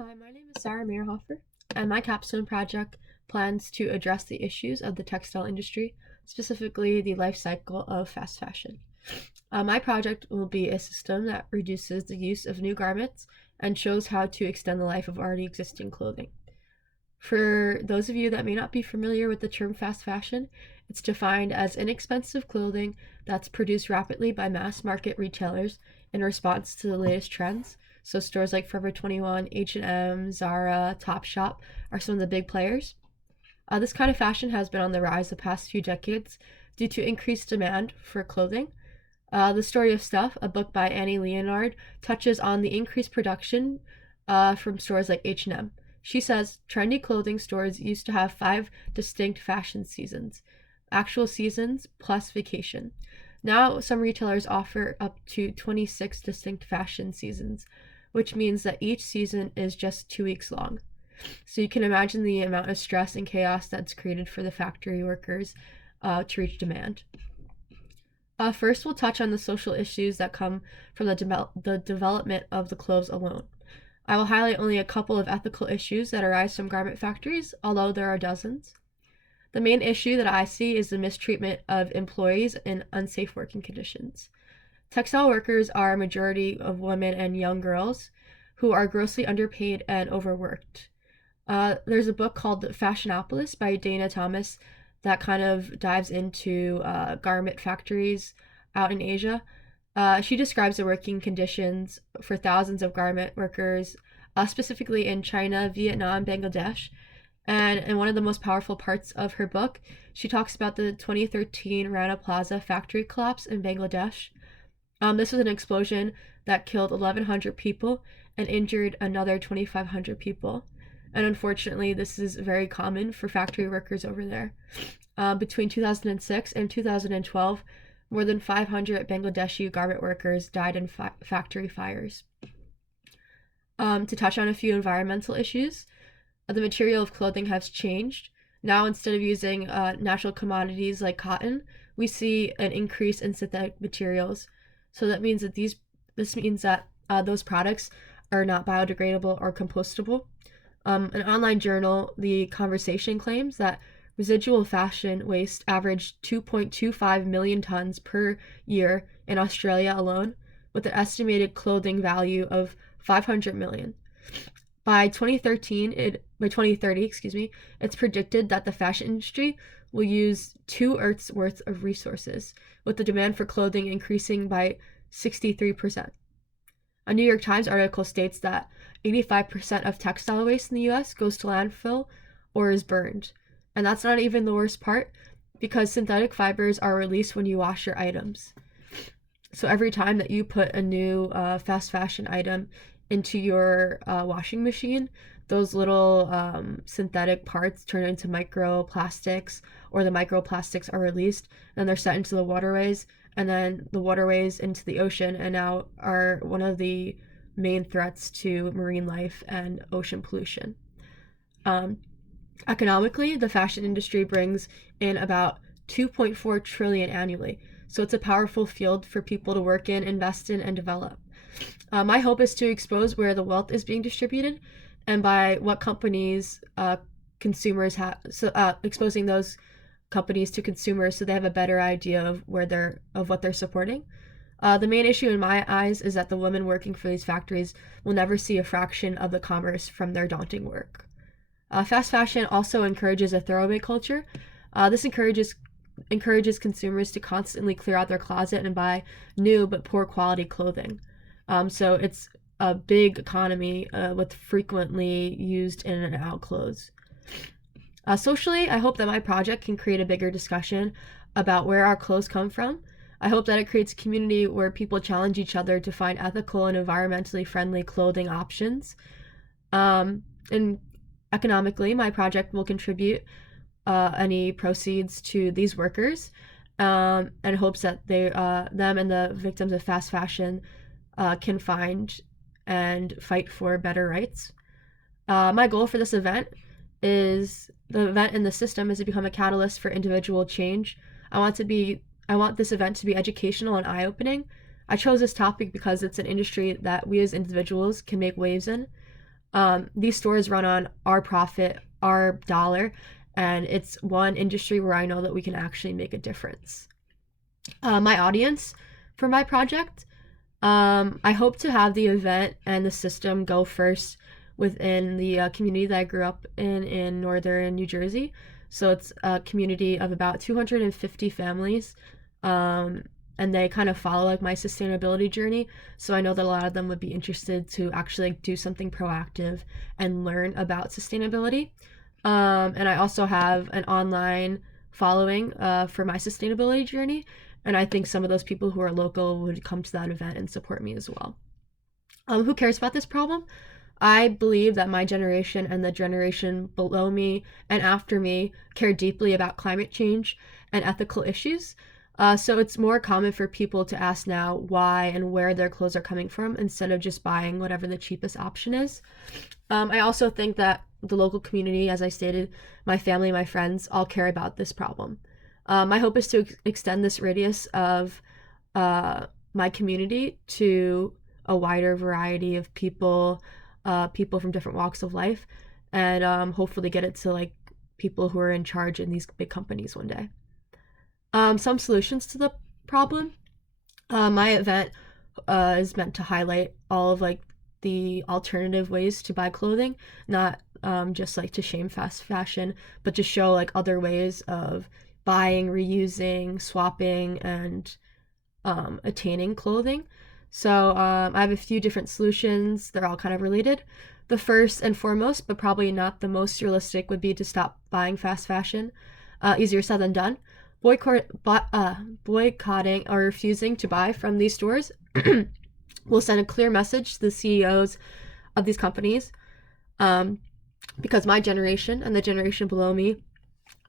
Hi, my name is Sarah Meierhofer, and my capstone project plans to address the issues of the textile industry, specifically the life cycle of fast fashion. My project will be a system that reduces the use of new garments and shows how to extend the life of already existing clothing. For those of you that may not be familiar with the term fast fashion, it's defined as inexpensive clothing that's produced rapidly by mass market retailers in response to the latest trends. So stores like Forever 21, H&M, Zara, Topshop are some of the big players. This kind of fashion has been on the rise the past few decades due to increased demand for clothing. The Story of Stuff, a book by Annie Leonard, touches on the increased production from stores like H&M. She says trendy clothing stores used to have 5 distinct fashion seasons, actual seasons plus vacation. Now, some retailers offer up to 26 distinct fashion seasons, which means that each season is just 2 weeks long. So you can imagine the amount of stress and chaos that's created for the factory workers to reach demand. First, we'll touch on the social issues that come from the development of the clothes alone. I will highlight only a couple of ethical issues that arise from garment factories, although there are dozens. The main issue that I see is the mistreatment of employees in unsafe working conditions. Textile workers are a majority of women and young girls who are grossly underpaid and overworked. There's a book called Fashionopolis by Dana Thomas that kind of dives into garment factories out in Asia. She describes the working conditions for thousands of garment workers, specifically in China, Vietnam, Bangladesh. And in one of the most powerful parts of her book, she talks about the 2013 Rana Plaza factory collapse in Bangladesh. This was an explosion that killed 1,100 people and injured another 2,500 people. And unfortunately, this is very common for factory workers over there. Between 2006 and 2012, more than 500 Bangladeshi garment workers died in factory fires. To touch on a few environmental issues, the material of clothing has changed. Now, instead of using natural commodities like cotton, we see an increase in synthetic materials. So that means that those products are not biodegradable or compostable. An online journal, The Conversation, claims that residual fashion waste averaged 2.25 million tons per year in Australia alone, with an estimated clothing value of 500 million. By 2030, it's predicted that the fashion industry will use 2 Earths worth of resources, with the demand for clothing increasing by 63%. A New York Times article states that 85% of textile waste in the US goes to landfill or is burned. And that's not even the worst part, because synthetic fibers are released when you wash your items. So every time that you put a new fast fashion item into your washing machine, those little synthetic parts turn into microplastics, or the microplastics are released, and they're sent into the waterways, and then the waterways into the ocean, and now are one of the main threats to marine life and ocean pollution. Economically, the fashion industry brings in about 2.4 trillion annually, so it's a powerful field for people to work in, invest in, and develop. My hope is to expose where the wealth is being distributed, and by what companies consumers have, so exposing those companies to consumers so they have a better idea of what they're supporting. The main issue in my eyes is that the women working for these factories will never see a fraction of the commerce from their daunting work. Fast fashion also encourages a throwaway culture. This encourages consumers to constantly clear out their closet and buy new but poor quality clothing. So it's a big economy with frequently used in and out clothes. Socially, I hope that my project can create a bigger discussion about where our clothes come from. I hope that it creates a community where people challenge each other to find ethical and environmentally friendly clothing options. And economically, my project will contribute any proceeds to these workers, and hopes that them and the victims of fast fashion can find and fight for better rights. My goal for this event is the event in the system is to become a catalyst for individual change. I want this event to be educational and eye-opening. I chose this topic because it's an industry that we as individuals can make waves in. These stores run on our profit, our dollar, and it's one industry where I know that we can actually make a difference. My audience for my project, I hope to have the event and the system go first within the community that I grew up in northern New Jersey. So it's a community of about 250 families, and they kind of follow like my sustainability journey. So I know that a lot of them would be interested to actually like do something proactive and learn about sustainability. And I also have an online following for my sustainability journey, and I think some of those people who are local would come to that event and support me as well. Who cares about this problem? I believe that my generation and the generation below me and after me care deeply about climate change and ethical issues. So it's more common for people to ask now why and where their clothes are coming from instead of just buying whatever the cheapest option is. I also think that the local community, as I stated, my family, my friends, all care about this problem. My hope is to extend this radius of my community to a wider variety of people, people from different walks of life, and hopefully get it to like people who are in charge in these big companies one day. Some solutions to the problem. My event is meant to highlight all of like the alternative ways to buy clothing, not just like to shame fast fashion, but to show like other ways of buying, reusing, swapping, and attaining clothing. So I have a few different solutions. They're all kind of related. The first and foremost, but probably not the most realistic, would be to stop buying fast fashion. Easier said than done. Boycotting or refusing to buy from these stores will send a clear message to the CEOs of these companies, because my generation and the generation below me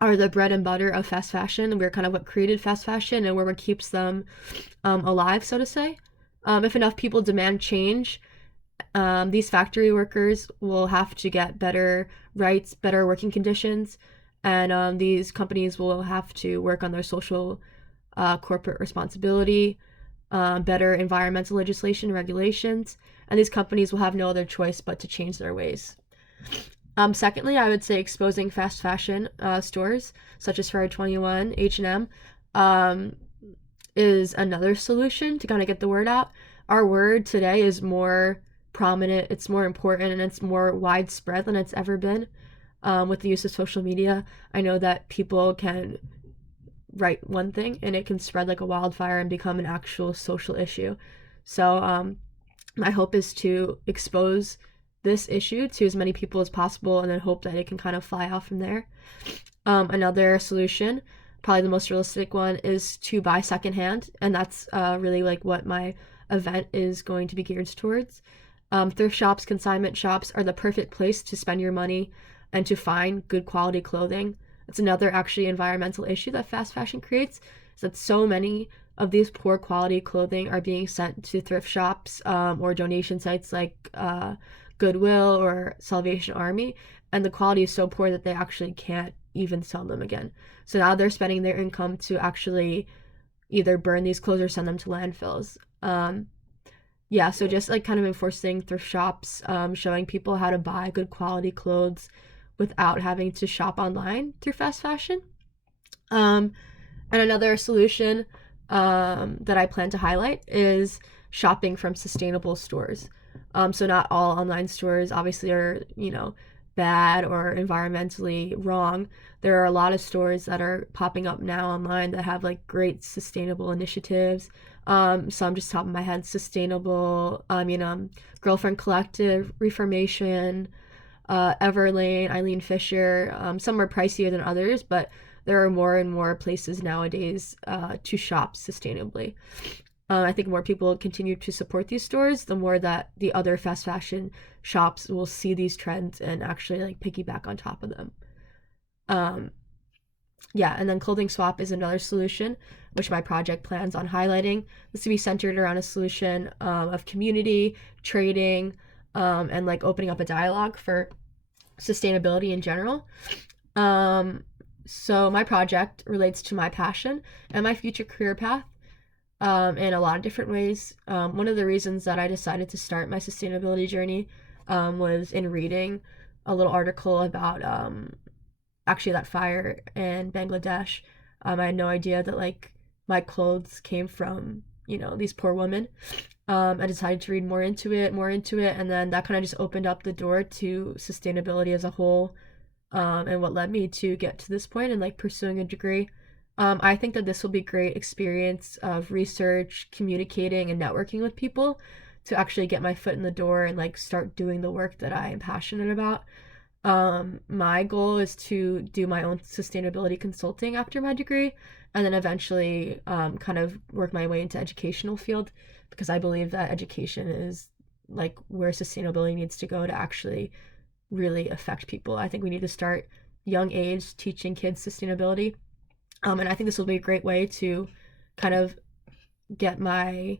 are the bread and butter of fast fashion, and we're kind of what created fast fashion and what keeps them alive, so to say. If enough people demand change, these factory workers will have to get better rights, better working conditions, and these companies will have to work on their social corporate responsibility, better environmental legislation, regulations, and these companies will have no other choice but to change their ways. Secondly, I would say exposing fast fashion stores such as Forever 21, H&M, is another solution to kind of get the word out. Our word today is more prominent, it's more important, and it's more widespread than it's ever been. With the use of social media, I know that people can write one thing and it can spread like a wildfire and become an actual social issue. So my hope is to expose this issue to as many people as possible and then hope that it can kind of fly out from there. Another solution, probably the most realistic one, is to buy secondhand, and that's really like what my event is going to be geared towards. Thrift shops, consignment shops are the perfect place to spend your money and to find good quality clothing. It's another actually environmental issue that fast fashion creates, is that so many of these poor quality clothing are being sent to thrift shops or donation sites like Goodwill or Salvation Army, and the quality is so poor that they actually can't even sell them again. So now they're spending their income to actually either burn these clothes or send them to landfills. Yeah, so just like kind of enforcing thrift shops, showing people how to buy good quality clothes without having to shop online through fast fashion. And another solution that I plan to highlight is shopping from sustainable stores. So not all online stores obviously are, bad or environmentally wrong. There are a lot of stores that are popping up now online that have like great sustainable initiatives. Some just top of my head, sustainable, Girlfriend Collective, Reformation, Everlane, Eileen Fisher. Some are pricier than others, but there are more and more places nowadays to shop sustainably. I think more people continue to support these stores, the more that the other fast fashion shops will see these trends and actually like piggyback on top of them. Yeah, and then clothing swap is another solution, which my project plans on highlighting. This will be centered around a solution of community, trading, and like opening up a dialogue for sustainability in general. So my project relates to my passion and my future career path in a lot of different ways. One of the reasons that I decided to start my sustainability journey was in reading a little article about actually that fire in Bangladesh. I had no idea that like my clothes came from, you know, these poor women. I decided to read more into it, and then that kind of just opened up the door to sustainability as a whole, and what led me to get to this point and like pursuing a degree. I think that this will be great experience of research, communicating, and networking with people to actually get my foot in the door and like start doing the work that I am passionate about. My goal is to do my own sustainability consulting after my degree, and then eventually kind of work my way into educational field, because I believe that education is like where sustainability needs to go to actually really affect people. I think we need to start young age teaching kids sustainability. And I think this will be a great way to kind of get my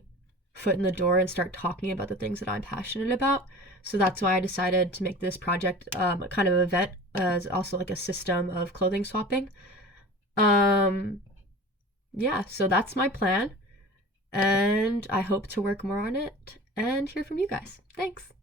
foot in the door and start talking about the things that I'm passionate about. So that's why I decided to make this project a kind of event as also like a system of clothing swapping. Um, yeah, so that's my plan, and I hope to work more on it and hear from you guys. Thanks.